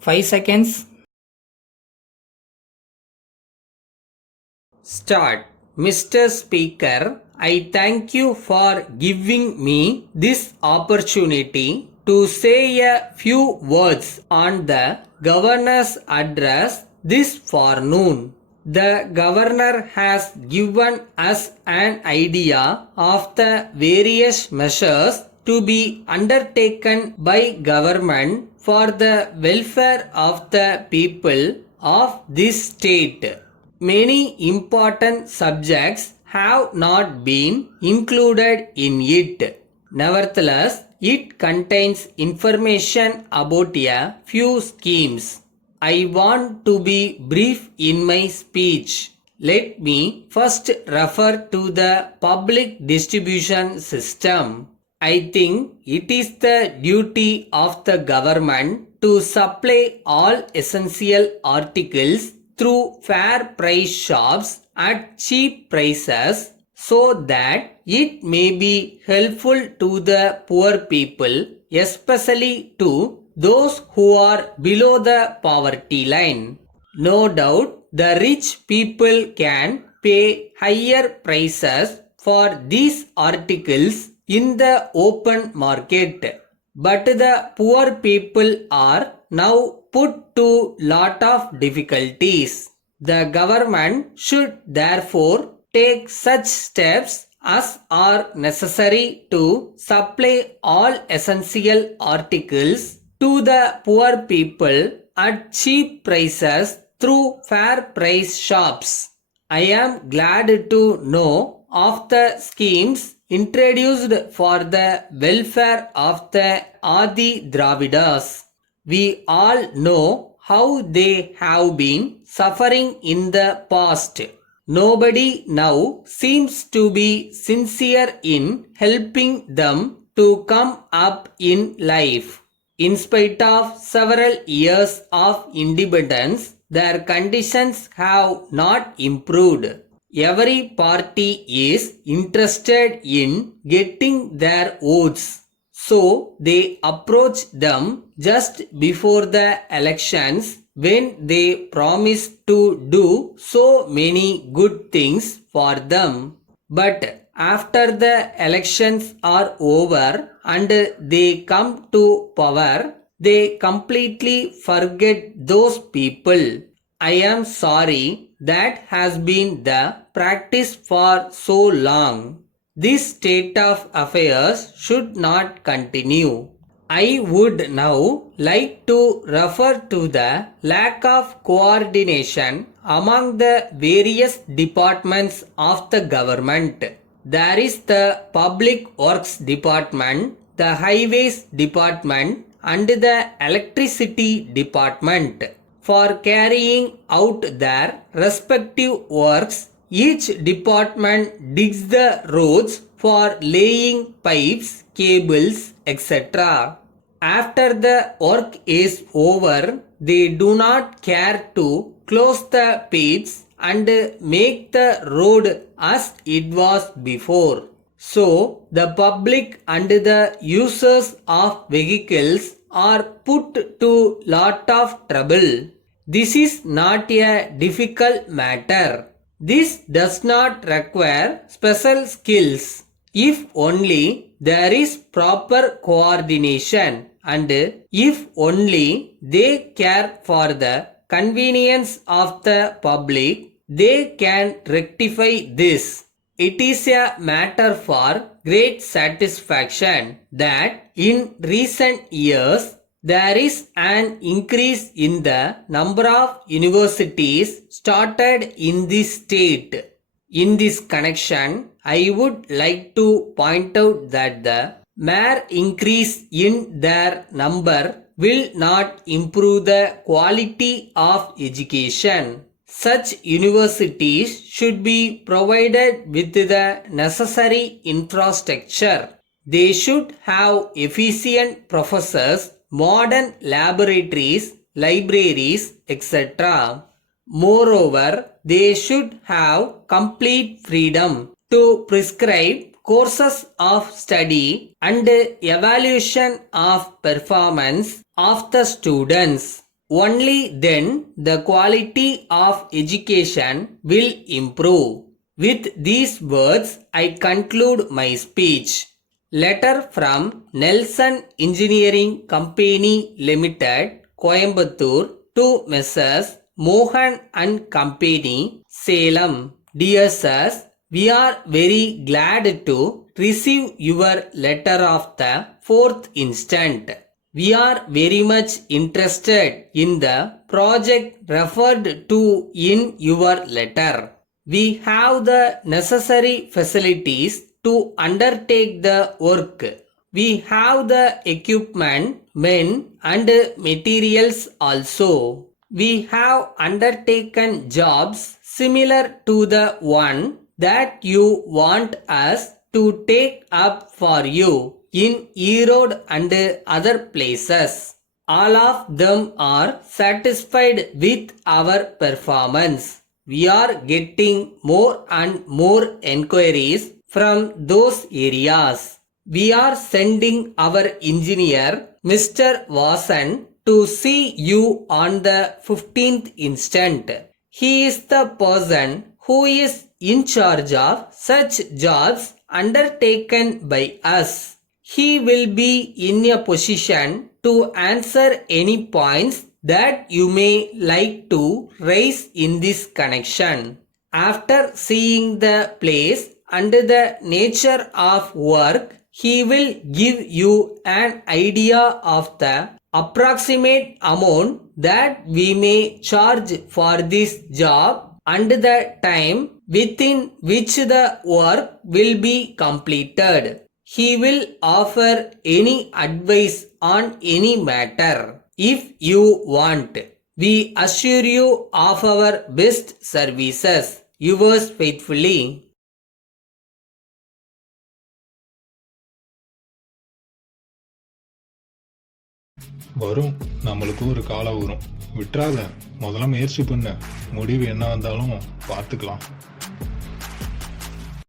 5 seconds. Start. Mr. Speaker, I thank you for giving me this opportunity to say a few words on the Governor's address this forenoon. The Governor has given us an idea of the various measures to be undertaken by government for the welfare of the people of this state. Many important subjects have not been included in it. Nevertheless, it contains information about a few schemes. I want to be brief in my speech. Let me first refer to the public distribution system. I think it is the duty of the government to supply all essential articles through fair price shops at cheap prices so that it may be helpful to the poor people, especially to those who are below the poverty line. No doubt, the rich people can pay higher prices for these articles in the open market, but the poor people are now put to lot of difficulties. The government should therefore take such steps as are necessary to supply all essential articles to the poor people at cheap prices through fair price shops. I am glad to know of the schemes introduced for the welfare of the Adi Dravidas. We all know how they have been suffering in the past. Nobody now seems to be sincere in helping them to come up in life. In spite of several years of independence, their conditions have not improved. Every party is interested in getting their votes, so they approach them just before the elections when they promise to do so many good things for them. But after the elections are over and they come to power, they completely forget those people. I am sorry that has been the practice for so long. This state of affairs should not continue. I would now like to refer to the lack of coordination among the various departments of the government. There is the Public Works Department, the Highways Department, and the Electricity Department. For carrying out their respective works, each department digs the roads for laying pipes, cables, etc. After the work is over, they do not care to close the pits and make the road as it was before. So, the public and the users of vehicles are put to lot of trouble. This is not a difficult matter. This does not require special skills. If only there is proper coordination and if only they care for the convenience of the public, they can rectify this. It is a matter for great satisfaction that in recent years there is an increase in the number of universities started in this state. In this connection, I would like to point out that the mere increase in their number will not improve the quality of education. Such universities should be provided with the necessary infrastructure. They should have efficient professors, modern laboratories, libraries, etc. Moreover, they should have complete freedom to prescribe courses of study and evaluation of performance of the students. Only then the quality of education will improve. With these words, I conclude my speech. Letter from Nelson Engineering Company Limited, Coimbatore to Messrs. Mohan and Company, Salem. Dear sirs, we are very glad to receive your letter of the 4th instant. We are very much interested in the project referred to in your letter. We have the necessary facilities to undertake the work. We have the equipment, men and materials also. We have undertaken jobs similar to the one that you want us to take up for you in Erode and other places. All of them are satisfied with our performance. We are getting more and more enquiries from those areas. We are sending our engineer, Mr. Vasan, to see you on the 15th instant. He is the person who is in charge of such jobs undertaken by us. He will be in a position to answer any points that you may like to raise in this connection. After seeing the place and the nature of work, he will give you an idea of the approximate amount that we may charge for this job and the time within which the work will be completed. He will offer any advice on any matter if you want. We assure you of our best services. Yours faithfully. வரும், நம்மளுக்கு ஒரு காலம் வரும். விட்டுறாத, முதல்ல முயற்சி பண்ண, முடிவு என்ன வந்தாலும் பார்த்துக்கலாம்.